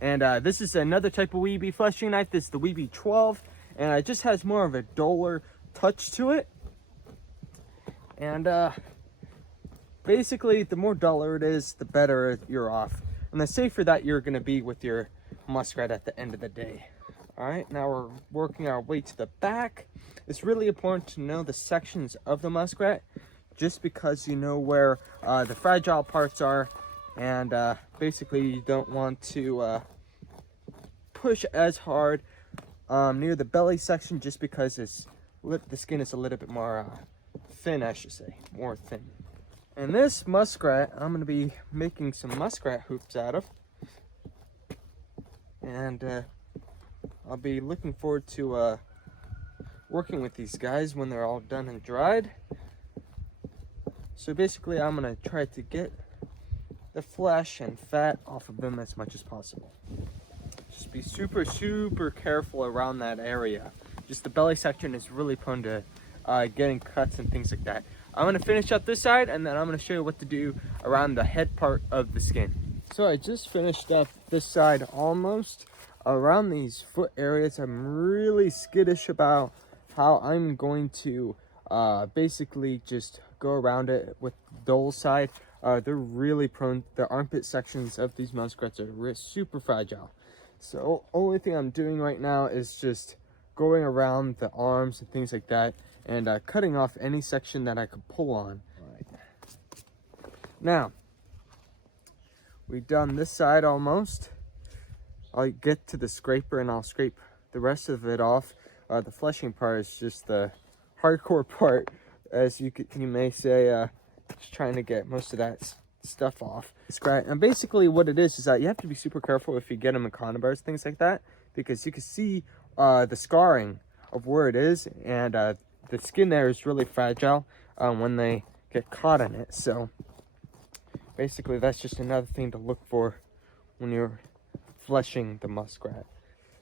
And this is another type of Weeby fleshing knife. This is the Weeby 12, and it just has more of a duller touch to it. And basically, the more duller it is, the better you're off, and the safer that you're going to be with your muskrat at the end of the day. All right, now we're working our way to the back. It's really important to know the sections of the muskrat, just because you know where the fragile parts are, and basically you don't want to push as hard near the belly section, just because the skin is a little bit more thin, I should say, more thin. And this muskrat, I'm going to be making some muskrat hoops out of, and I'll be looking forward to working with these guys when they're all done and dried. So basically, I'm going to try to get the flesh and fat off of them as much as possible. Just be super, super careful around that area. Just the belly section is really prone to getting cuts and things like that. I'm going to finish up this side, and then I'm going to show you what to do around the head part of the skin. So I just finished up this side almost. Around these foot areas, I'm really skittish about how I'm going to basically just go around it with the dull side. They're really prone, the armpit sections of these muskrats are super fragile. So only thing I'm doing right now is just going around the arms and things like that, and cutting off any section that I could pull on. Now, we've done this side almost. I'll get to the scraper and I'll scrape the rest of it off. The fleshing part is just the hardcore part, as you may say, just trying to get most of that stuff off. And basically what it is that you have to be super careful if you get them in condom bars, things like that, because you can see the scarring of where it is, and the skin there is really fragile when they get caught in it. So basically that's just another thing to look for when you're fleshing the muskrat.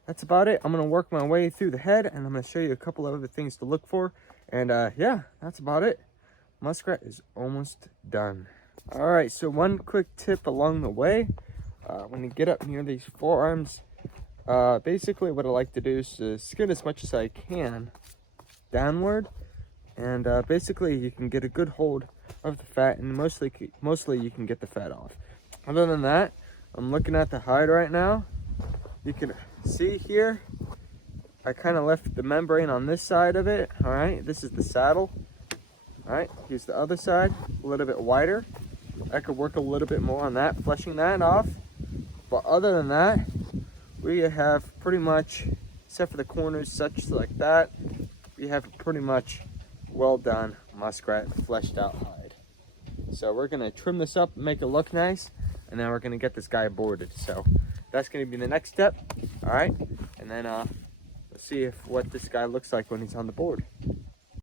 That's about it. I'm going to work my way through the head, and I'm going to show you a couple of other things to look for. And yeah, that's about it. Muskrat is almost done. All right, so one quick tip along the way. When you get up near these forearms, basically what I like to do is to skin as much as I can downward, and basically you can get a good hold of the fat, and mostly you can get the fat off. Other than that, I'm looking at the hide right now. You can see here, I kind of left the membrane on this side of it. All right, this is the saddle. All right, here's the other side, a little bit wider. I could work a little bit more on that, fleshing that off. But other than that, we have pretty much, except for the corners such like that, we have a pretty much well done muskrat fleshed out hide. So we're gonna trim this up and make it look nice, and then we're gonna get this guy boarded. So that's gonna be the next step. All right, and then let's see what this guy looks like when he's on the board.